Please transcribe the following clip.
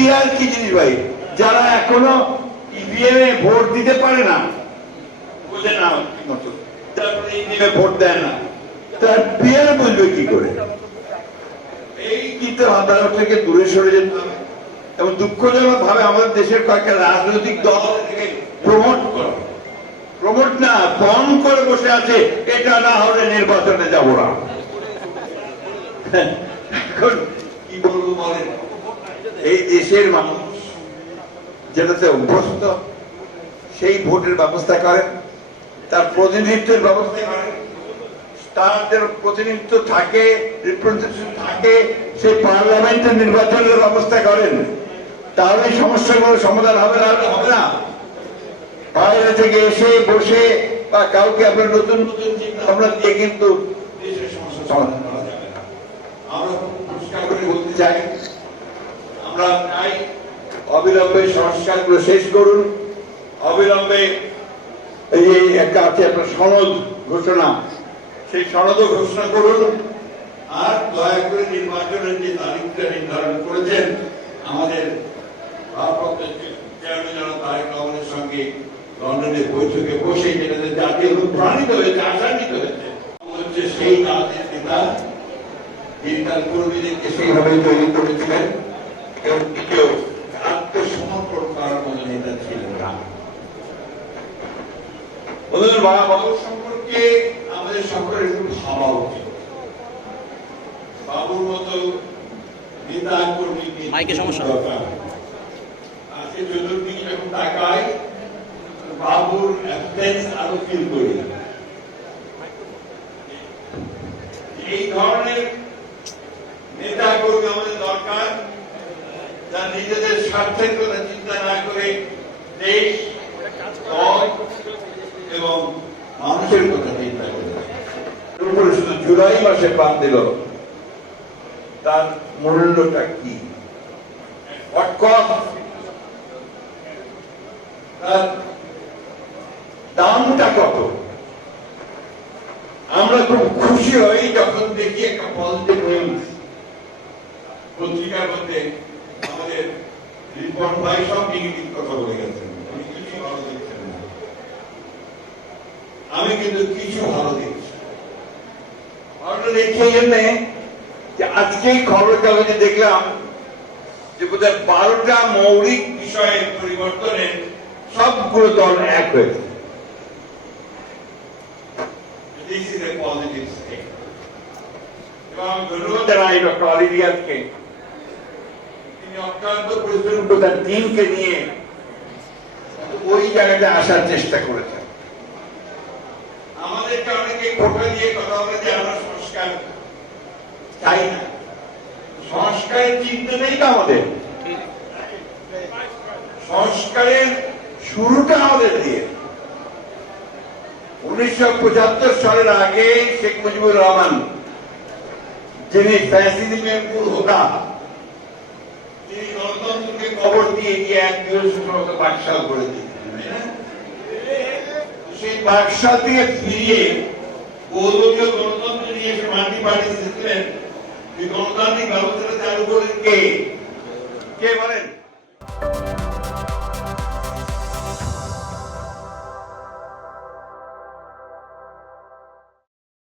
Peer কি জিনিস ভাই? যারা এখনো ইভিএম এ ভোট দিতে পারে না, বুঝে না মতো, তারপরে ইভিএম এ ভোট দেয় না, তার পিয়ার বুঝবে কি করে? এই কিন্তু আদালত থেকে দূরে সরে যেতে হবে। এবং দুঃখজনক ভাবে আমাদের দেশের কয়েকটা রাজনৈতিক দল থেকে প্রমোট না বন করে বসে আছে, এটা না হলে নির্বাচনে যাব না। এখন কি বলবো বলেন, এই দেশের মানুষ যেটাতে অভ্যস্ত সেই ভোটের ব্যবস্থা করেন, তার প্রতিনিধিত্বের ব্যবস্থা করেন, তাদের প্রতিনিধিত্ব থাকে, রিপ্রেজেন্টেশন থাকে, সেই পার্লামেন্টের নির্বাচনের ব্যবস্থা করেন, তাহলে সমস্যাগুলো সমাধান হবে না। বাইরে থেকে এসে বসে বা কাউকে আপনার নতুন নতুন চিন্তা ভাবনা দিয়ে কিন্তু দেশের সমস্যা সমাধান করা যাবে না। আমরা পরিষ্কার করে বলতে চাই, আমরা চাই অবিলম্বে সংস্কারগুলো শেষ করুন, অবিলম্বে এই যে একটা আছে একটা সনদ ঘোষণা, সেই সনদও ঘোষণা করুন। আর দয়া করে নির্বাচনের যে তারিখটা নির্ধারণ করেছেন আমাদের ভারপ্রাপ্ত চেয়ারম্যান জনাব তারেক রহমানের সঙ্গে লন্ডনের বৈঠকে বসে যেটাতে জাতি অনুপ্রাণিত হয়েছে, আশান্বিত হয়েছে, হচ্ছে সেই জাতির নেতা যিনি তার কর্মীদেরকে সেইভাবে তৈরি করেছিলেন এবং কেউ আত্মসমর্পণ করার মতো নেতা ছিলেন না। বাবুর সম্পর্কে আমাদের সকলের একটু ভাবা উচিত। বাবুর মতো নেতা কর্মী দরকার। আজকে চতুর্দিকে যখন তাকাই বাবুর অ্যাবসেন্স আরো ফিল করি। এই ধরনের নেতা কর্মী আমাদের দরকার, যা নিজেদের স্বার্থের কথা চিন্তা না করে দেশ, দল এবং মানুষের কথা চিন্তা করে। শুধু জুলাই মাসে পান দিল, তার মূল্যটা কি? তার দামটা কত? আমরা খুব খুশি হই যখন দেখি একটা পজিটিভ নিউজ পত্রিকার মধ্যে আমাদের রিপোর্ট ভাই সব নেগেটিভ কথা বলে গেছেন, কিছু ভালো দেখছেন না। আমি কিন্তু কিছু ভালো দেখছি। ভালো দেখি এই জন্যে যে আজকেই খবর কাগজে দেখলাম যে বোধহয় 12টা মৌলিক বিষয়ের পরিবর্তনে সবগুলো দল এক হয়েছে। This is a positive step. এবং ধন্যবাদ জানাই ডক্টর আলী রিয়াজকে, তিনি অত্যন্ত পরিশ্রম করে তার টিমকে নিয়ে ওই জায়গাতে আসার চেষ্টা করেছেন। আমাদেরকে অনেকে খোটা দিয়ে কথা বলে যে আমরা সংস্কার চাই না। সংস্কারের চিন্তা নেই তো আমাদের, সংস্কারের শুরুটা আমাদের দিয়ে। 1975 সালের আগে শেখ মুজিবুর রহমান, যিনি ফ্যাসিজমের মূল হোতা, তিনি গণতন্ত্রকে কবর দিয়ে গিয়ে এক বৃহস্পতিবার পাঠশাল করে দিয়েছিলেন। সেই পাঠশাল থেকে ফিরিয়ে বহুদলীয় গণতন্ত্র নিয়ে এসে মাল্টি পার্টি সিস্টেম, গণতান্ত্রিক ব্যবস্থাটা চালু করেন কে? কে বলেন?